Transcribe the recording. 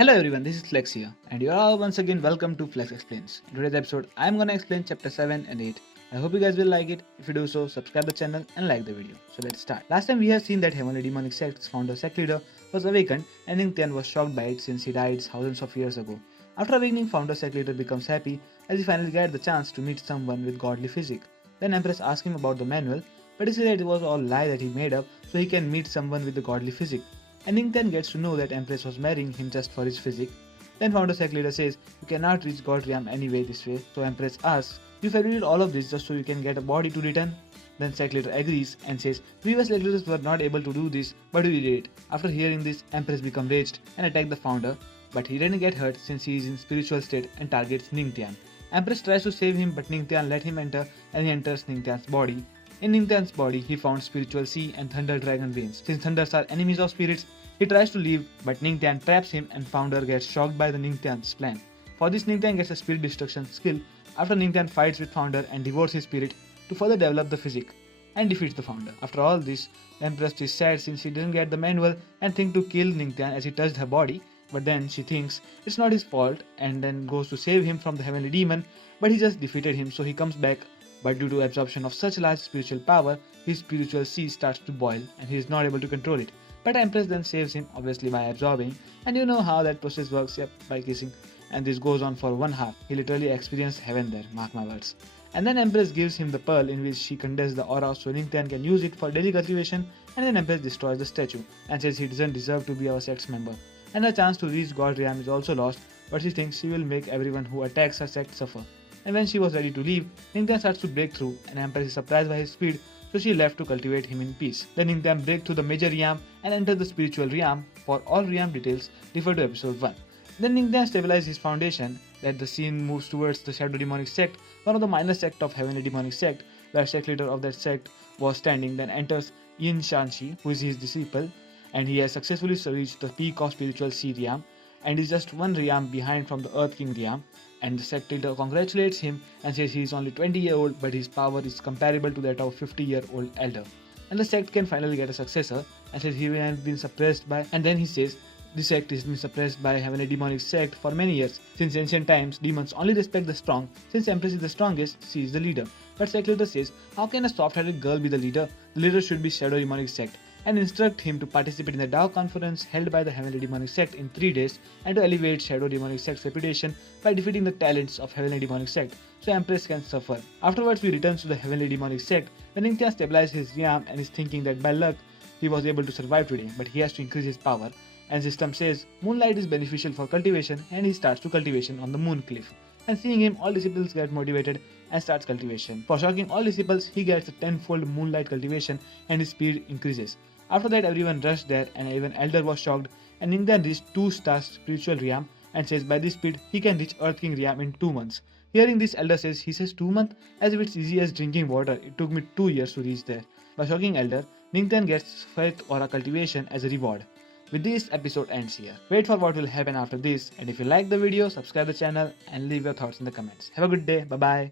Hello everyone, this is Flex here, and you are all once again welcome to Flex Explains. In today's episode, I am gonna explain chapter 7 and 8. I hope you guys will like it. If you do so, subscribe the channel and like the video. So let's start. Last time we have seen that Heavenly Demonic Sect's founder sect leader was awakened, and Ning Tian was shocked by it since he died thousands of years ago. After awakening, founder sect leader becomes happy as he finally gets the chance to meet someone with godly physique. Then Empress asks him about the manual, but he said that it was all lie that he made up so he can meet someone with the godly physique. And Ning Tian gets to know that Empress was marrying him just for his physique. Then founder sect leader says, you cannot reach God realm anyway this way. So Empress asks, you fabricated all of this just so you can get a body to return? Then sect leader agrees and says, previous sect leaders were not able to do this, but we did it. After hearing this, Empress becomes raged and attacks the founder, but he didn't get hurt since he is in spiritual state and targets Ning Tian. Empress tries to save him, but Ning Tian let him enter and he enters Ning Tian's body. In Ning Tian's body, he found spiritual sea and thunder dragon veins. Since thunders are enemies of spirits, he tries to leave, but Ning Tian traps him and founder gets shocked by the Ning Tian's plan. For this, Ning Tian gets a spirit destruction skill after Ning Tian fights with founder and devotes his spirit to further develop the physique and defeats the founder. After all this, the Empress is sad since she didn't get the manual and thinks to kill Ning Tian as he touched her body, but then she thinks it's not his fault and then goes to save him from the heavenly demon, but he just defeated him, so he comes back. But due to absorption of such large spiritual power, his spiritual sea starts to boil and he is not able to control it. But Empress then saves him, obviously by absorbing, and you know how that process works, yep, by kissing. And this goes on for 1 hour. He literally experienced heaven there, mark my words. And then Empress gives him the pearl in which she condenses the aura so Ning Tian can use it for daily cultivation, and then Empress destroys the statue and says he doesn't deserve to be our sect's member. And her chance to reach God realm is also lost, but she thinks she will make everyone who attacks her sect suffer. And when she was ready to leave, Ning Tian starts to break through, and Empress is surprised by his speed, so she left to cultivate him in peace. Then Ning Tian breaks through the major realm and enters the spiritual realm. For all realm details, refer to episode 1. Then Ning Tian stabilizes his foundation, that the scene moves towards the Shadow Demonic Sect, one of the minor sect of Heavenly Demonic Sect, where sect leader of that sect was standing. Then enters Yin Shanxi, who is his disciple, and he has successfully reached the peak of spiritual sea realm and is just one realm behind from the Earth King realm. And the sect leader congratulates him and says he is only 20-year-old, but his power is comparable to that of a 50-year-old elder. And the sect can finally get a successor and says he has been suppressed by, and then he says the sect has been suppressed by Heavenly Demonic Sect for many years. Since ancient times, demons only respect the strong. Since Empress is the strongest, she is the leader. But sect leader says, how can a soft-hearted girl be the leader? The leader should be Shadow Demonic Sect, and instruct him to participate in the Tao conference held by the Heavenly Demonic Sect in 3 days and to elevate Shadow Demonic Sect's reputation by defeating the talents of Heavenly Demonic Sect, so Empress can suffer. Afterwards, we return to the Heavenly Demonic Sect when Ning Tian stabilizes his realm and is thinking that by luck he was able to survive today, but he has to increase his power. And system says moonlight is beneficial for cultivation, and he starts to cultivation on the moon cliff. And seeing him, all disciples get motivated and starts cultivation. For shocking all disciples, he gets a tenfold moonlight cultivation and his speed increases. After that, everyone rushed there and even Elder was shocked, and Ning Tian reached 2 stars spiritual realm and says by this speed he can reach Earth King realm in 2 months. Hearing this, Elder says he says 2 months as if it's easy as drinking water. It took me 2 years to reach there. By shocking Elder, Ning Tian gets faith aura cultivation as a reward. With this, episode ends here. Wait for what will happen after this, and if you like the video, subscribe the channel and leave your thoughts in the comments. Have a good day. Bye bye.